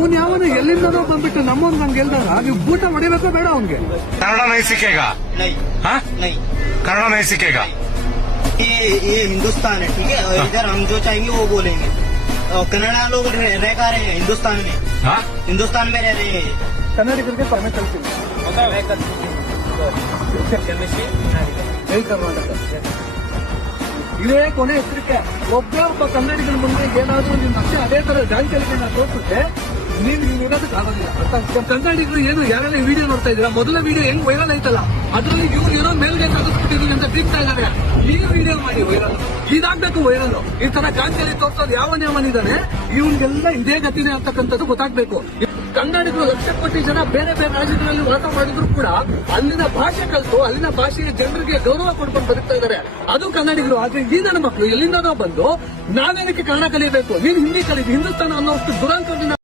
ಅವ್ನು ಯಾವನ ಎಲ್ಲಿಂದನೋ ಬಂದ್ಬಿಟ್ಟು ನಮ್ಮವ್ನು ನನ್ಗೆ ಹೇಳ್ದಾಗ ನೀವು ಊಟ ಹೊಡಿಬೇಕೋ ಬೇಡ ಅವ್ನಿಗೆ? कन्नड़ नहीं सीखेगा? नहीं हाँ? नहीं, कन्नड़ नहीं सीखेगा? ये हिंदुस्तान है, ठीक है। इधर हम जो चाहेंगे वो बोलेंगे। कन्नड़ा लोग रह का रहे हैं हिंदुस्तान में, हाँ? हिंदुस्तान में रह रहे हैं। ಕನ್ನಡಿಗರಿಗೆ ಪರ್ಮಿಟ್ ಕಳ್ತೀವಿ ಕರ್ನಾಟಕ ಇದೇ ಕೊನೆ ಹೆಸರಿಕೆ. ಒಬ್ಬ ಕನ್ನಡಿಗರ ಮುಂದೆ ಏನಾದ್ರೂ ನಿಮ್ ಮತ್ತೆ ಅದೇ ತರ ಜಾಂಚಲಿಕೆ ತೋರಿಸುತ್ತೆ, ನೀವು ಇರೋದಕ್ಕೆ ಆಗೋದಿಲ್ಲ. ಕನ್ನಡಿಗರು ಏನು ಯಾರೆಲ್ಲ ವಿಡಿಯೋ ನೋಡ್ತಾ ಇದ್ದೀರಾ, ಮೊದಲ ವಿಡಿಯೋ ಹೆಂಗ್ ವೈರಲ್ ಆಯ್ತಲ್ಲ, ಅದ್ರಲ್ಲಿ ಇವ್ರು ಏನೋ ಮೇಲ್ಗೆ ತಗಸ್ಬಿಟ್ಟಿದೀವಿ ಅಂತ ಬೀಗ್ತಾ ಇದ್ದಾರೆ. ಈ ವಿಡಿಯೋ ಮಾಡಿ ವೈರಲ್, ಇದಾಗ್ಬೇಕು ವೈರಲ್. ಈ ತರ ಜಾಂಚಲಿ ತೋರ್ಸೋದು ಯಾವನಿದ್ದಾನೆ, ಇವನ್ಗೆಲ್ಲ ಇದೇ ಗತಿನೇ ಅಂತಕ್ಕಂಥದ್ದು ಗೊತ್ತಾಗ್ಬೇಕು. ಕನ್ನಡಿಗರು ಲಕ್ಷಕೋಟಿ ಜನ ಬೇರೆ ಬೇರೆ ರಾಜ್ಯಗಳಲ್ಲಿ ವಾಸ ಮಾಡಿದ್ರು ಕೂಡ ಅಲ್ಲಿನ ಭಾಷೆ ಕಲಿತು ಅಲ್ಲಿನ ಭಾಷೆಯ ಜನರಿಗೆ ಗೌರವ ಕೊಡ್ಕೊಂಡು ಬದುಕ್ತಾ ಇದ್ದಾರೆ. ಅದು ಕನ್ನಡಿಗರು. ಆದ್ರೆ ಈ ನನ್ನ ಮಕ್ಕಳು ಎಲ್ಲಿಂದನೋ ಬಂದು ನಾವೇನಕ್ಕೆ ಕನ್ನಡ ಕಲಿಯಬೇಕು, ನೀನು ಹಿಂದಿ ಕಲಿತು ಹಿಂದೂಸ್ತಾನ ಅನ್ನೋಷ್ಟು ದುರಂತ